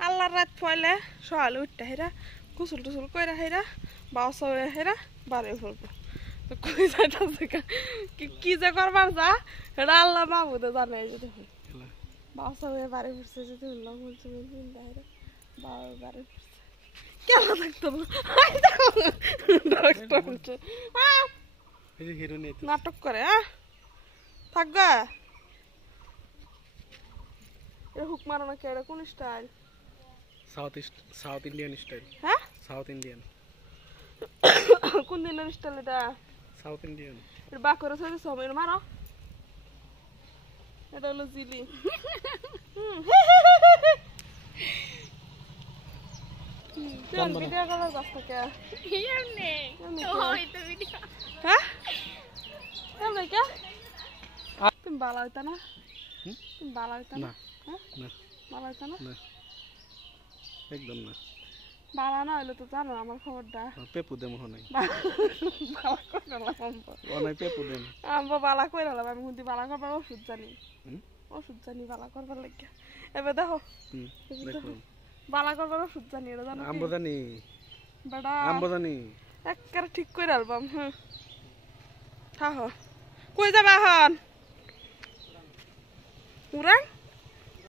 আল্লাহর রাত ফয়লে সকালে উঠতে হেরা গোসল টুসল কইরা হেরা বাসা হেরা বাড়ি পড়বো তো কই যাইতাছে কি যে করবার যা এটা আল্লাহ মাহবুদে জানে এই যে দেখুন বাসা হয়ে বাড়ি পড়ছে যদি উল্লাহ বলছে হেরা বাবা বাড়ি পড়ছে কেমন থাকতো নাটক করে থাকবা হুক মারো না কেডা কোন স্টাইল সাউথ ইন্ডিয়ান স্টাইল হ্যাঁ সাউথ ইন্ডিয়ান কোন দিনের স্টাইল এটা সাউথ ইন্ডিয়ান এটা বা করে সাথে সময় মারো এটা হলো জিলি ভিডিও করার কাছ থেকে হ্যাঁ এমনি কে তুমি ভালো হইতা না তুমি ভালো হইতা না ভালো হইতা না একদম না বালা না হইলে তো জানো আমার খবরটা পেপু দেম হনাই বালা কইরালাম অনাই পেপু দেম আমবা বালা কইরালাম আমি হুদি বালা করবার ওষুধ জানি বালা করবার লাগে এবে দেখো দেখো বালা করবার ওষুধ জানি এটা জানো আমবো জানি বেটা আমবো জানি একবারে ঠিক কইরা আলবাম থাহ কই যাবা এখন উড়াং